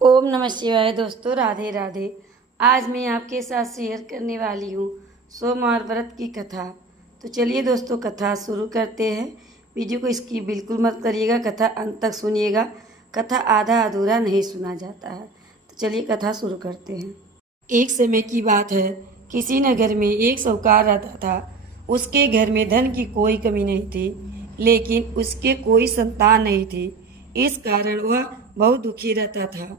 ओम नमः शिवाय। दोस्तों राधे राधे। आज मैं आपके साथ शेयर करने वाली हूँ सोमवार व्रत की कथा। तो चलिए दोस्तों कथा शुरू करते हैं। वीडियो को स्किप बिल्कुल मत करिएगा, कथा अंत तक सुनिएगा। कथा आधा अधूरा नहीं सुना जाता है। तो चलिए कथा शुरू करते हैं। एक समय की बात है, किसी नगर में एक साहूकार रहता था। उसके घर में धन की कोई कमी नहीं थी, लेकिन उसके कोई संतान नहीं थी। इस कारण वह बहुत दुखी रहता था।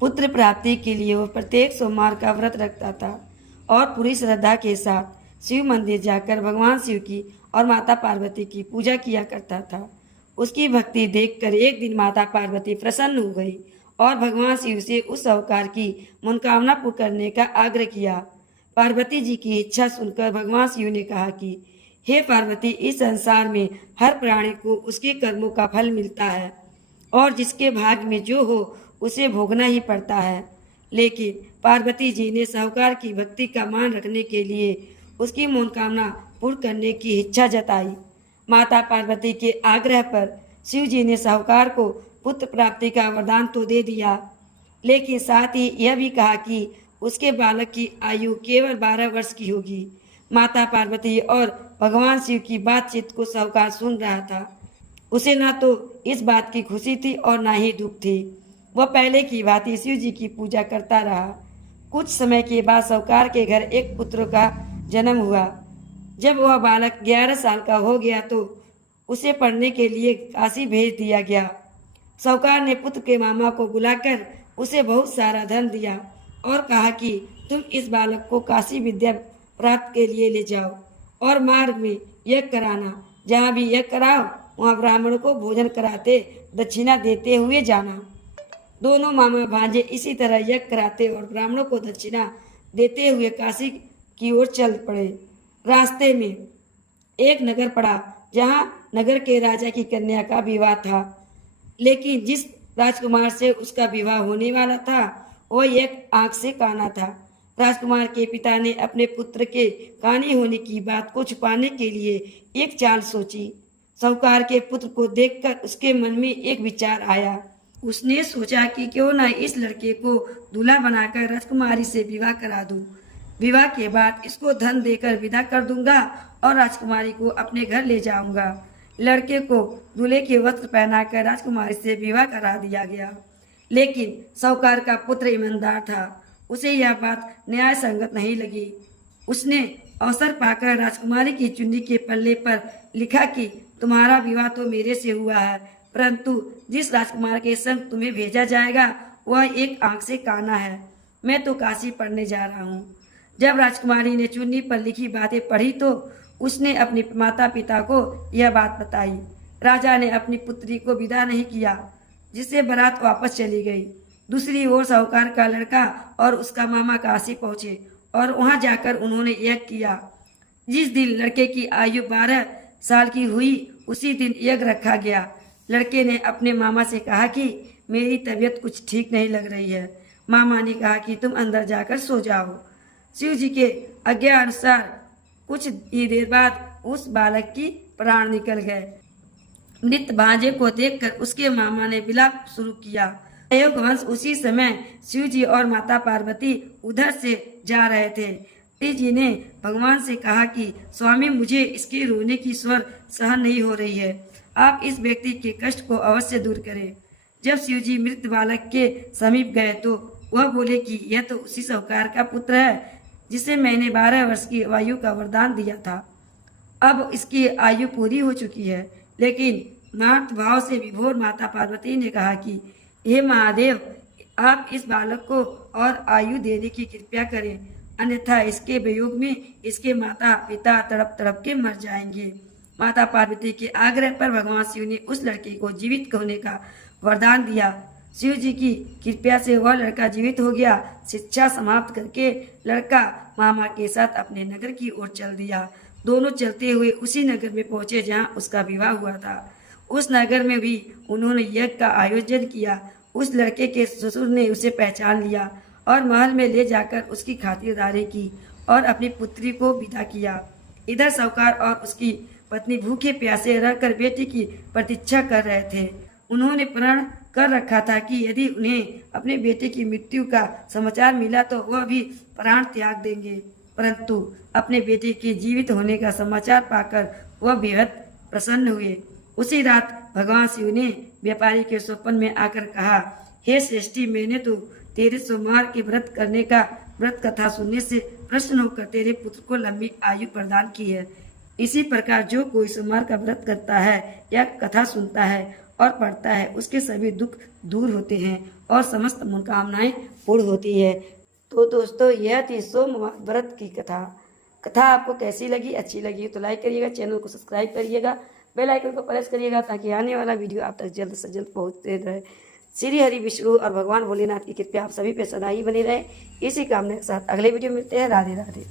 पुत्र प्राप्ति के लिए वह प्रत्येक सोमवार का व्रत रखता था और पूरी श्रद्धा के साथ शिव मंदिर जाकर भगवान शिव की और माता पार्वती की पूजा किया करता था। उसकी भक्ति देखकर एक दिन माता पार्वती प्रसन्न हो गई और भगवान शिव से उस साहूकार की मनोकामना पूर्ण करने का आग्रह किया। पार्वती जी की इच्छा सुनकर भगवान शिव ने कहा कि हे पार्वती, इस संसार में हर प्राणी को उसके कर्मों का फल मिलता है और जिसके भाग्य में जो हो उसे भोगना ही पड़ता है। लेकिन पार्वती जी ने साहूकार की भक्ति का मान रखने के लिए उसकी मनोकामना पूर्ण करने की इच्छा जताई। माता पार्वती के आग्रह पर शिव जी ने साहूकार को पुत्र प्राप्ति का वरदान तो दे दिया, लेकिन साथ ही यह भी कहा कि उसके बालक की आयु केवल 12 वर्ष की होगी। माता पार्वती और भगवान शिव की बातचीत को साहूकार सुन रहा था। उसे न तो इस बात की खुशी थी और न ही दुख थी। वह पहले की भांति शिव जी की पूजा करता रहा। कुछ समय के बाद साहूकार के घर एक पुत्र का जन्म हुआ। जब वह बालक 11 साल का हो गया तो उसे पढ़ने के लिए काशी भेज दिया गया। साहूकार ने पुत्र के मामा को बुलाकर उसे बहुत सारा धन दिया और कहा कि तुम इस बालक को काशी विद्या प्राप्त के लिए ले जाओ और मार्ग में यज्ञ कराना। जहाँ भी यज्ञ कराओ वहाँ ब्राह्मणों को भोजन कराते दक्षिणा देते हुए जाना। दोनों मामा भांजे इसी तरह यज्ञ कराते और ब्राह्मणों को दक्षिणा देते हुए काशी की ओर चल पड़े। रास्ते में एक नगर पड़ा जहाँ नगर के राजा की कन्या का विवाह था, लेकिन जिस राजकुमार से उसका विवाह होने वाला था वह एक आंख से काना था। राजकुमार के पिता ने अपने पुत्र के काने होने की बात को छुपाने के लिए एक चाल सोची। साहूकार के पुत्र को देखकर उसके मन में एक विचार आया। उसने सोचा कि क्यों न इस लड़के को दूल्हा बनाकर राजकुमारी से विवाह करा दूं। विवाह के बाद इसको धन देकर विदा कर दूंगा और राजकुमारी को अपने घर ले जाऊंगा। लड़के को दूल्हे के वस्त्र पहनाकर राजकुमारी से विवाह करा दिया गया। लेकिन साहूकार का पुत्र ईमानदार था, उसे यह बात न्याय संगत नहीं लगी। उसने अवसर पाकर राजकुमारी की चुन्नी के पल्ले पर लिखा कि तुम्हारा विवाह तो मेरे से हुआ है, परंतु जिस राजकुमार के संग तुम्हें भेजा जाएगा वह एक आंख से काना है। मैं तो काशी पढ़ने जा रहा हूँ। जब राजकुमारी ने चुन्नी पर लिखी बातें पढ़ी तो उसने अपने माता पिता को यह बात बताई। राजा ने अपनी पुत्री को विदा नहीं किया, जिससे बारात वापस चली गई। दूसरी ओर साहूकार का लड़का और उसका मामा काशी पहुंचे और वहां जाकर उन्होंने यज्ञ किया। जिस दिन लड़के की आयु 12 साल की हुई उसी दिन यज्ञ रखा गया। लड़के ने अपने मामा से कहा कि मेरी तबीयत कुछ ठीक नहीं लग रही है। मामा ने कहा कि तुम अंदर जाकर सो जाओ। शिव जी के आज्ञा अनुसार कुछ ही देर बाद उस बालक की प्राण निकल गए। मृत भांजे को देखकर उसके मामा ने विलाप शुरू किया। योग वंश उसी समय शिव जी और माता पार्वती उधर से जा रहे थे। शिव जी ने भगवान से कहा कि स्वामी, मुझे इसके रोने की स्वर सहन नहीं हो रही है, आप इस व्यक्ति के कष्ट को अवश्य दूर करें। जब शिव जी मृत बालक के समीप गए तो वह बोले कि यह तो उसी साहूकार का पुत्र है जिसे मैंने 12 वर्ष की आयु का वरदान दिया था। अब इसकी आयु पूरी हो चुकी है। लेकिन मातृ भाव से विभोर माता पार्वती ने कहा कि हे महादेव, आप इस बालक को और आयु देने की कृपा करें, अन्यथा इसके वियोग में इसके माता पिता तड़प तड़प के मर जाएंगे। माता पार्वती के आग्रह पर भगवान शिव ने उस लड़के को जीवित होने का वरदान दिया। शिव जी की कृपा से वह लड़का जीवित हो गया। शिक्षा समाप्त करके लड़का मामा के साथ अपने नगर की ओर चल दिया। दोनों चलते हुए उसी नगर में पहुंचे जहां उसका विवाह हुआ था। उस नगर में भी उन्होंने यज्ञ का आयोजन किया। उस लड़के के ससुर ने उसे पहचान लिया और महल में ले जाकर उसकी खातिरदारी की और अपनी पुत्री को विदा किया। इधर साहूकार और उसकी पत्नी भूखे प्यासे रहकर बेटी की प्रतीक्षा कर रहे थे। उन्होंने प्रण कर रखा था कि यदि उन्हें अपने बेटे की मृत्यु का समाचार मिला तो वह भी प्राण त्याग देंगे, परंतु अपने बेटे के जीवित होने का समाचार पाकर वह बेहद प्रसन्न हुए। उसी रात भगवान शिव ने व्यापारी के स्वप्न में आकर कहा, हे श्रेष्ठी, मैंने तो तेरे सोमवार के व्रत कथा सुनने से प्रसन्न होकर तेरे पुत्र को लंबी आयु प्रदान की है। इसी प्रकार जो कोई सोमवार का व्रत करता है या कथा सुनता है और पढ़ता है, उसके सभी दुख दूर होते हैं और समस्त मनोकामनाएं पूर्ण होती है। तो दोस्तों, यह थी सोमवार व्रत की कथा आपको कैसी लगी? अच्छी लगी तो लाइक करिएगा, चैनल को सब्सक्राइब करिएगा, बेल आइकन को प्रेस करिएगा ताकि आने वाला वीडियो आप तक जल्द से जल्द पहुंचते रहे। श्री हरि विष्णु और भगवान भोलेनाथ की कृपया आप सभी पे सदा ही बनी रहे। इसी कामना के साथ अगले वीडियो मिलते हैं। राधे राधे।